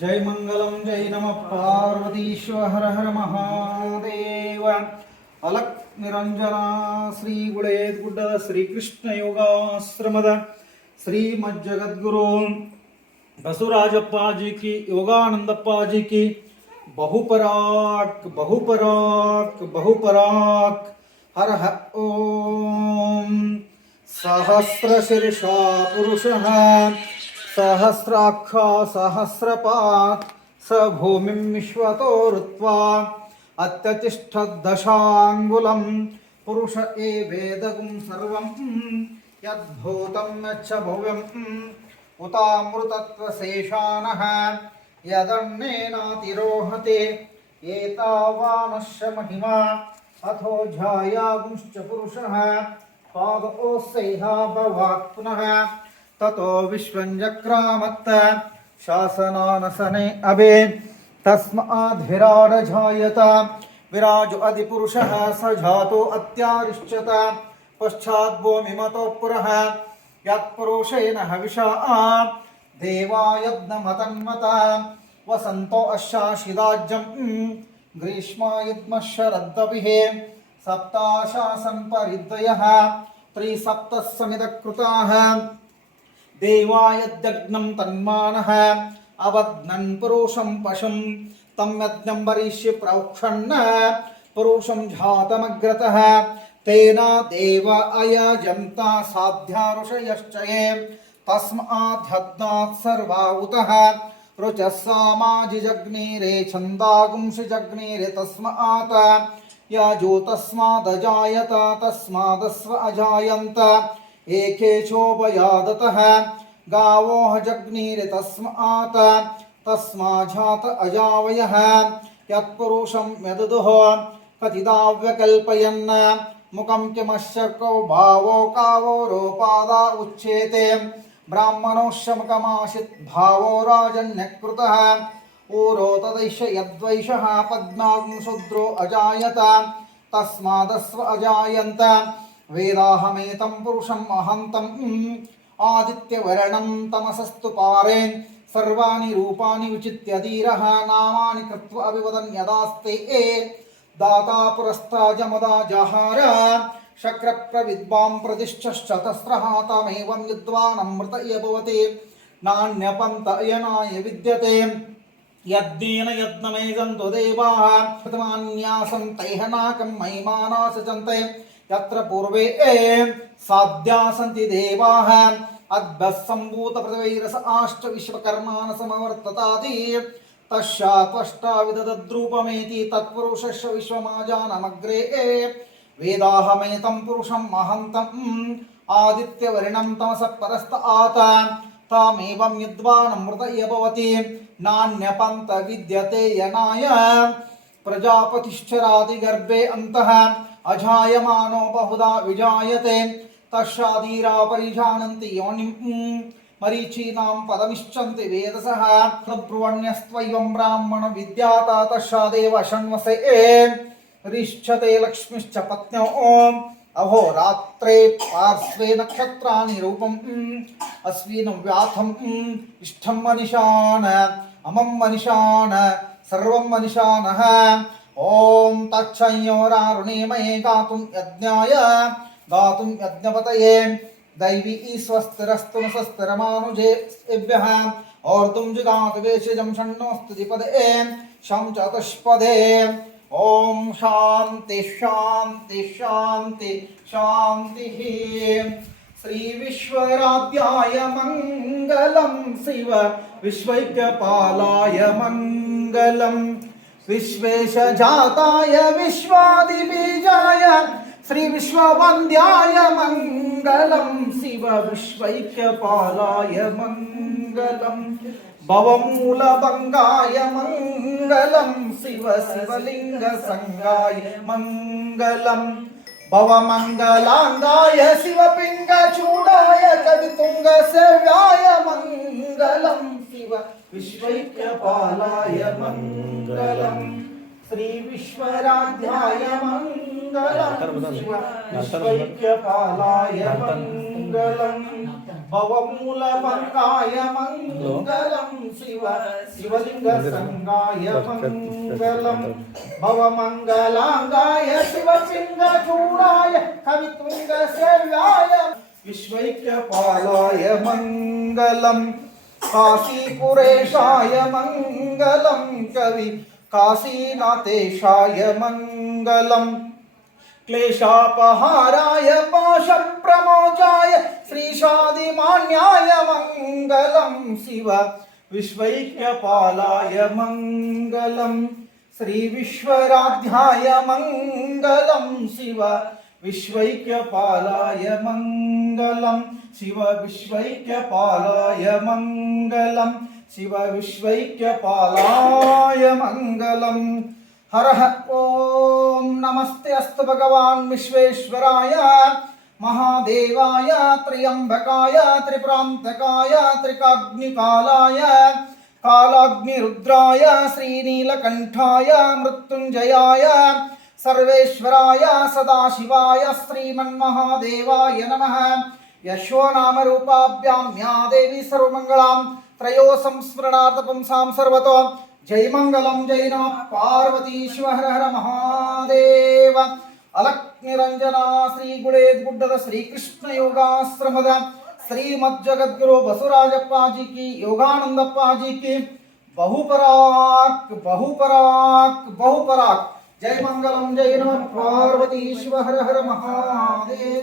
जय मंगलम जय नम पार्वतीश्वर हर हर महादेव ಅಲಕ್ ನಿರಂಜನ ಶ್ರೀ ಗುಳೇದ್ ಗುಡ್ಡದ ಶ್ರೀಕೃಷ್ಣ ಯೋಗಾಶ್ರಮದ ಶ್ರೀಮದ್ ಜಗದ್ಗುರು ಬಸವರಾಜಪ್ಪಾಜಿ ಕಿ ಯೋಗಾನಂದಪ್ಪಾಜಿ ಕಿ ಬಹುಪರಾಕ್ ಬಹುಪರಾಕ್ ಬಹುಪರಾಕ್ ಹರ ಹ ಓಂ सहस्रशीर्षा पुरुषः सहस्राक्षा सहस्रपात् स भूमिं विश्वतो ऋत्वा, अत्यतिष्ठद्दशाङ्गुलं, पुरुष एवेदगुं सर्वं, यद्भूतं यच्च भव्यम् उतामृतत्वशेषानः, यदन्नेनातिरोहते एतावानश्च महिमा, अथो झायागुंश्च पुरुषः भवात् पुनः ततो विश्वञ्जक्रामत्त शासनानसने अभे। तस्माद्विराडजायत विराजो अधिपुरुषः स जातो अत्यारिष्यत पश्चाद्भूमिमतो पुरः। यत्पुरुषेण हविषा। देवायज्ञमतन्मत वसन्तो अशाशिदाज्यम् ग्रीष्मायुग्मशरद्दविः सप्ताशासन् परिद्वयः त्रिसप्तः समितकृताः देवायद्यग्नं तन्मानः, अवध्नन् पुरुषं पशुं, तं यज्ञं वरिष्य प्रोक्षन् पुरुषं जातमग्रतः तेन देव अयजन्ता साध्या रुचः तस्मात् तस्मादजायत, तस्मादस्व अजायन्त एकेशोपयादतः गावो जग्नीरे तस्मात् तस्माजात अजावयः, यत्पुरुषं यदुः कथिदाव्यकल्पयन्, मुखं किमश्चको भावो कावो रोपादा उच्येते ब्राह्मणोशमुखमाशित् भावो राजन्यकृतः, ऊरो तदैष यद्वैषः पद्मागं शूद्रो अजायत, तस्मादस्व अजायन्त వేదాహమేతం పురుషం అహంతం ఆదిత్యవరణం తమసస్తు పారేన్ సర్వాణి రూపాన్ని విచిత్య ధీర నామాని కృత్వ అభివదన్ యదాస్తే దాతా పురస్తాజమదా జహార శక్ర ప్రవిద్వాం ప్రతిష్టతస్రహాతమేవం యద్వానమృత యభవతి నాణ్యపంతయనాయ విద్యతే యజ్ఞేన యత్నమేగం త్వదేవాः ప్రథమాన్యాసం తైహనాకం మహిమానా సజంతే यत्र पूर्वे साध्या सन्ति देवाः अद्भः सम्भूतपृथिवैरस आष्ट विश्वकर्मान समवर्तताति तस्यात्वष्टा विदद्रूपमेति तत्पुरुषस्य विश्वमाजानमग्रे वेदाहमेतं पुरुषं महन्तम् आदित्यवर्णं तमसः परस्त आत तामेवं विद्वानमृत इह भवति नान्यपन्त विद्यते यनाय प्रजापतिश्चरादिगर्भे अन्तः అజాయమానో బహుదా విజాయతే తస్షాధీరా పరిజానంతి యోనిం మరీచీనాం పదమిశ్చంతి వేదస బ్రువణ్యస్త్వైవం బ్రాహ్మణ విద్యాత తస్షాదేవ షణ్వసే రిష్యతే లక్ష్మిశ్చ పత్న్యో ఓం అహోరాత్రే పార్శ్వే నక్షత్రాన్ని రూపం అశ్వీనం వ్యాథం ఇష్టం మనిషాన్ అమం మనిషాన్ సర్వం మనిషానః ॐ तच्छंयोरारुणीमये गातुं यज्ञाय, गातुं यज्ञपतये। दैवी स्वस्तिरस्तु न स्वस्तिरमानुजेभ्यः और्तुं जुगातु वेशजं षण्णोस्तुतिपदे शं चतुष्पदे। ॐ शान्ति शान्ति शान्ति शान्तिः श्रीविश्वराध्याय मङ्गलं शिव, विश्वैक्यपालाय मङ्गलम्। विश्वेशजाताय विश्वादिबीजाय श्रीविश्ववन्द्याय मङ्गलं शिव विश्वैक्यपालाय मङ्गलम् भवमूलभङ्गाय मङ्गलं शिव शिवलिङ्गसङ्गाय मङ्गलम् भवमङ्गलाङ्गाय शिवपिङ्गचूडाय कवितुङ्गसेव्याय మంగళం శివ విశ్వైక్యపాలాయ మంగళం. శ్రీ విశ్వరాధ్యాయ మంగళం శివ విశ్వైక్యపాలాయ మంగళం. భవమూల పంకాయ మంగళం శివ శివలింగ సంగాయ మంగళం. భవమంగళాంగాయ శివసింగ చూడాయ కవితుంగ శల్యాయ విశ్వైక్యపాలాయ మంగళం. కాశీపురేషాయ మంగళం కవి కాశీనాథేశాయ మంగళం క్లేశాపహారాయ పాశప్రమోచాయ శ్రీషాదిమాన్యాయ మంగళం శివ విశ్వైక్యపాలాయ మంగళం శ్రీ విశ్వరాధ్యాయ మంగళం శివ విశ్వైక్యపాలాయ మంగళం मङ्गलं शिव विश्वैक्यपालाय मङ्गलं शिव विश्वैक्यपालाय मङ्गलम् हरः ॐ नमस्ते अस्तु भगवान् विश्वेश्वराय महादेवाय त्र्यम्बकाय त्रिप्रान्तकाय त्रिकाग्निकालाय कालाग्निरुद्राय श्रीनीलकण्ठाय मृत्युञ्जयाय सर्वेश्वराय सदाशिवाय श्रीमन्महादेवाय नमः। यशोनामरूपाभ्यां या देवी सर्वमङ्गलां त्रयो संस्मरणार्थपुंसां सर्वतो। जय मंगलम जय नम। पार्वतीश्वर हर हर महादेव। अलक निरंजना श्री गुड़ेद गुड्डद श्री कृष्ण योगाश्रमद श्रीमद जगद्गुरु बसवराजप्पा जी की योगानंदप्पा जी की। बहुपराक बहुपराक बहुपराक। జయ మంగళం జయ నమ పార్వతీ శివ హర హర మహాదేవ